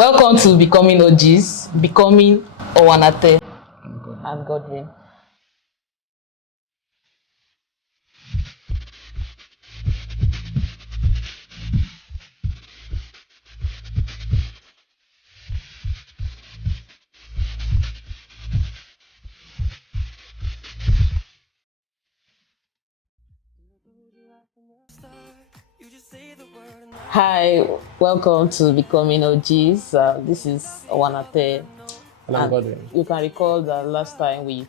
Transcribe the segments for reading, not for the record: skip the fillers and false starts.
Welcome to Becoming OGs, Becoming Owanate and Godwin. Hi, welcome to Becoming OGs. This is Owanate. And I'm Godwin. You can recall that last time we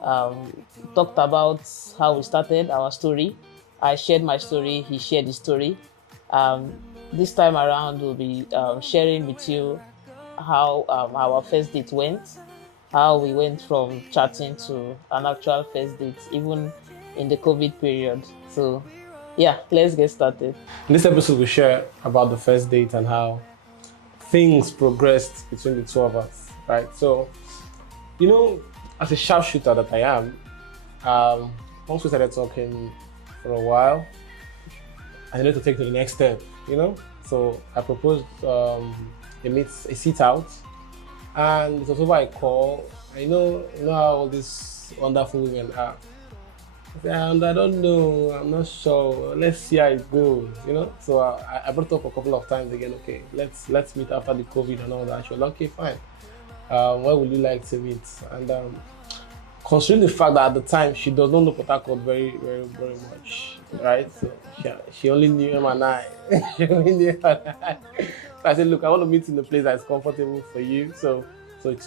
um, talked about how we started our story. I shared my story, he shared his story. This time around, we'll be sharing with you how our first date went, how we went from chatting to an actual first date, even in the COVID period. So, yeah, let's get started. In this episode, we share about the first date and how things progressed between the two of us, right? So, as a sharpshooter that I am, once we started talking for a while, I needed to take to the next step, So I proposed a sit out, and it was over a call. You know how all these wonderful women are. And I don't know, I'm not sure. Let's see how it goes, So I brought up a couple of times again. Okay, let's meet after the COVID and all that. She was like, okay, fine. Where would you like to meet? And considering the fact that at the time she does not know Port Harcourt very, very, very much, right? So she only knew him and I. She only knew him and I. So I said, look, I want to meet in a place that's comfortable for you. So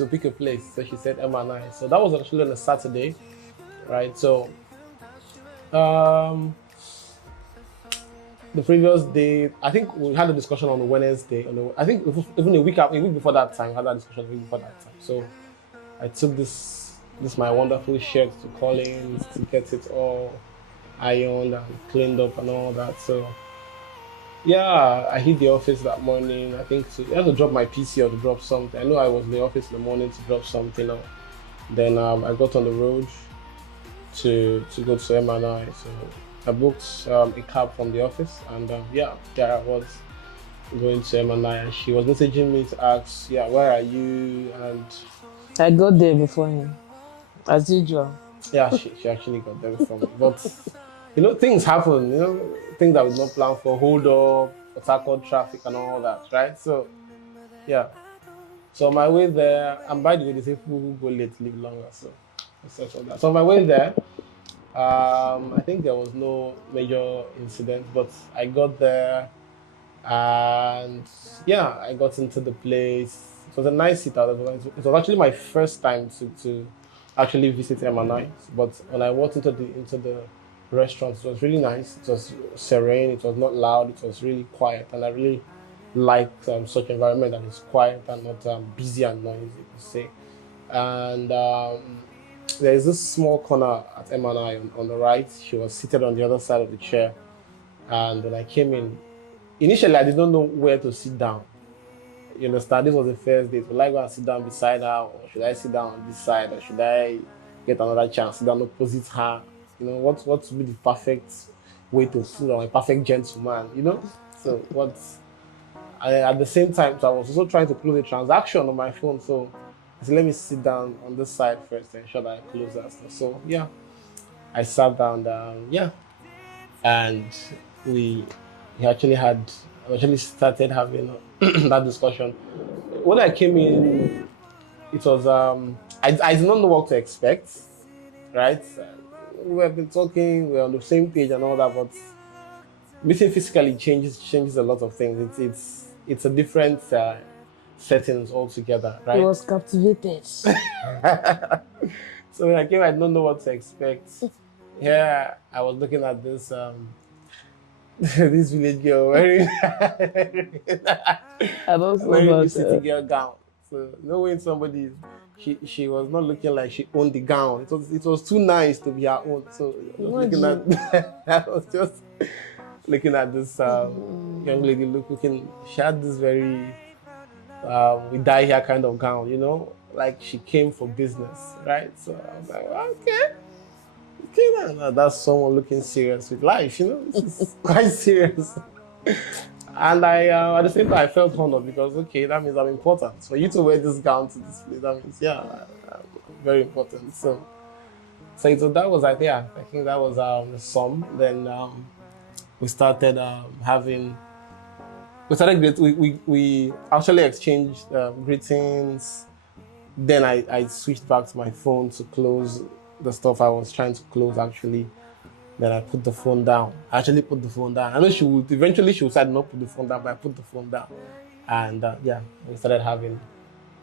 pick a place. So she said M and I. So that was actually on a Saturday, right? So the previous day, I think we had a discussion on Wednesday. I think even a week before that time, we had that discussion a week before that time. So I took this my wonderful shirt to Collins to get it all ironed and cleaned up and all that. So yeah, I hit the office that morning. I think I had to drop my PC or to drop something. I know I was in the office in the morning to drop something. Then I got on the road to go to M&I. So I booked a cab from the office, and there I was going to M&I, and she was messaging me to ask, where are you? And I got there before him, as usual. yeah, she actually got there before me. But things happen. Things that we did not plan for, hold up, attack traffic, and all that, right? So yeah. So on my way there, and by the way, they say people who go late live longer. So that. So on my way there, I think there was no major incident, but I got there and I got into the place. It was a nice sit out. It was actually my first time to actually visit M&I. But when I walked into the restaurant, it was really nice. It was serene. It was not loud. It was really quiet, and I really like such environment that is quiet and not busy and noisy, per se. And there is this small corner at M&I on the right. She was seated on the other side of the chair. And when I came in, initially I did not know where to sit down. You understand? This was the first date. Will I go and sit down beside her, or should I sit down on this side, or should I get another chance, sit down opposite her? What would be the perfect way to sit down, a perfect gentleman, So at the same time, so I was also trying to close a transaction on my phone. So I said, let me sit down on this side first and ensure that I close that stuff. So I sat down, and we actually started having that discussion. When I came in, it was I did not know what to expect, right? We have been talking, we're on the same page and all that, but meeting physically changes a lot of things. It's a different settings altogether, right? He was captivated. So when I came, I didn't know what to expect. Yeah, I was looking at this this village girl wearing this city girl gown. So when somebody she was not looking like she owned the gown. It was too nice to be her own. So I was just looking at this young lady looking. She had this very we dye hair kind of gown, like she came for business, right? So I was like, well, okay, that's someone looking serious with life, This is quite serious. And I, at the same time, I felt honored because, okay, that means I'm important. For you to wear this gown to this place, that means, yeah, very important. So that was, I think that was the sum. Then we started having, we actually exchanged greetings. Then I switched back to my phone to close the stuff I was trying to close actually. Then I put the phone down. I actually put the phone down. I know she would say not put the phone down, but I put the phone down. And yeah, we started having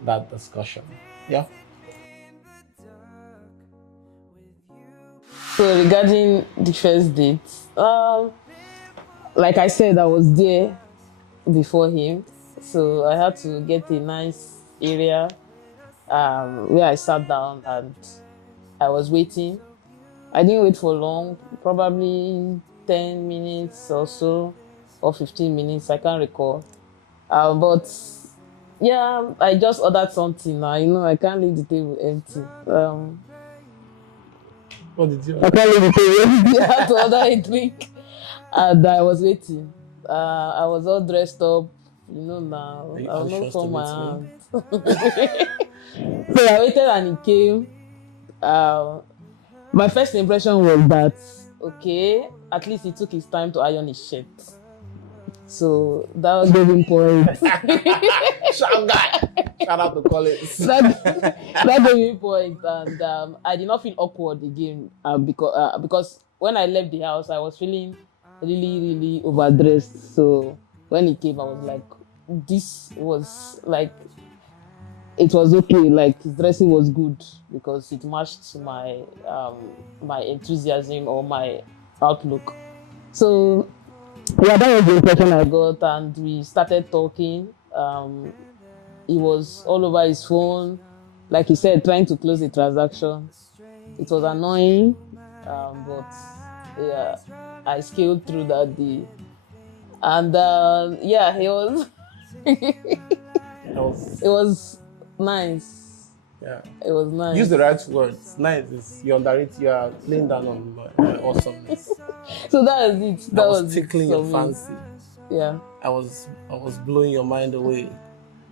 that discussion. Yeah. So regarding the first date, like I said, I was there before him, so I had to get a nice area where I sat down and I was waiting. I didn't wait for long, probably 10 minutes or so, or 15 minutes, I can't recall. But yeah, I just ordered something now. I can't leave the table empty. What did you? I can't leave the table empty. I had to order a drink, and I was waiting. I was all dressed up, now. Are you I'll not anxious to from my meet me? hand. So I waited and he came. My first impression was that, okay, at least he took his time to iron his shirt. So that was gave him points. Shout out to college. that gave me point, and I did not feel awkward again because when I left the house, I was feeling really, really overdressed. So when he came, I was like, this was like, it was okay. Like his dressing was good because it matched my enthusiasm or my outlook. So yeah, that was the impression I got, and we started talking. He was all over his phone, like he said, trying to close the transaction. It was annoying, but yeah, I scaled through that day, and yeah, he was. It was nice. Yeah. It was nice. Use the right words. Nice. You're underrated. You are laying down on my awesomeness. So that was it. I was tickling your fancy. Yeah. I was blowing your mind away.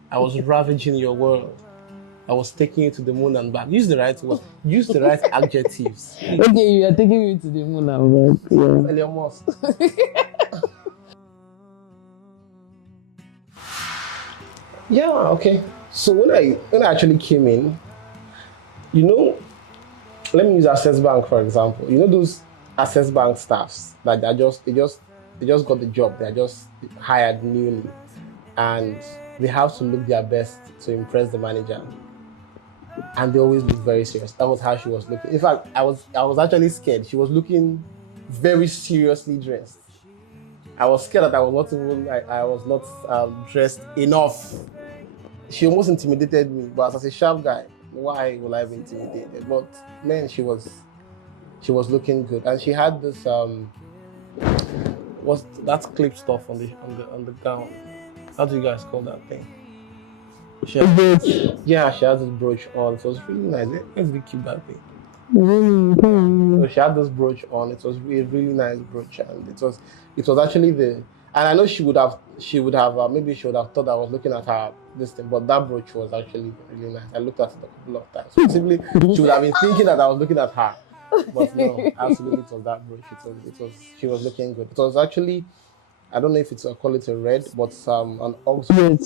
I was ravaging your world. I was taking you to the moon and back. Use the right word. Use the right adjectives. Okay, you are taking me to the moon and back. Yeah. Elon Musk. Yeah. Okay. So when I actually came in, let me use Access Bank for example. You know those Access Bank staffs that they just got the job. They are just hired newly, and they have to look their best to impress the manager. And they always look very serious. That was how she was looking. In fact, I was actually scared. She was looking very seriously dressed. I was scared that I was not dressed enough. She almost intimidated me, but as a sharp guy, why will I be intimidated? But man, she was looking good, and she had this what's that clip stuff on the gown? How do you guys call that thing? She had this brooch on. So it was really nice. Let's keep that thing. So she had this brooch on. It was a really nice brooch, and it was actually and I know she would have maybe she would have thought I was looking at her this thing, but that brooch was actually really nice. I looked at it a couple of times. Possibly she would have been thinking that I was looking at her, but no, absolutely it was that brooch. She was looking good. It was actually, I don't know if it's a call it a red, but an Oxford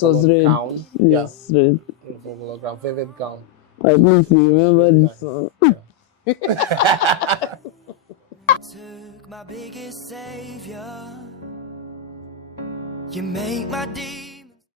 gown. Yes, yeah. Red. It was a hologram, velvet gown. At least you remember this one. Yeah. Took my biggest savior. You make my day.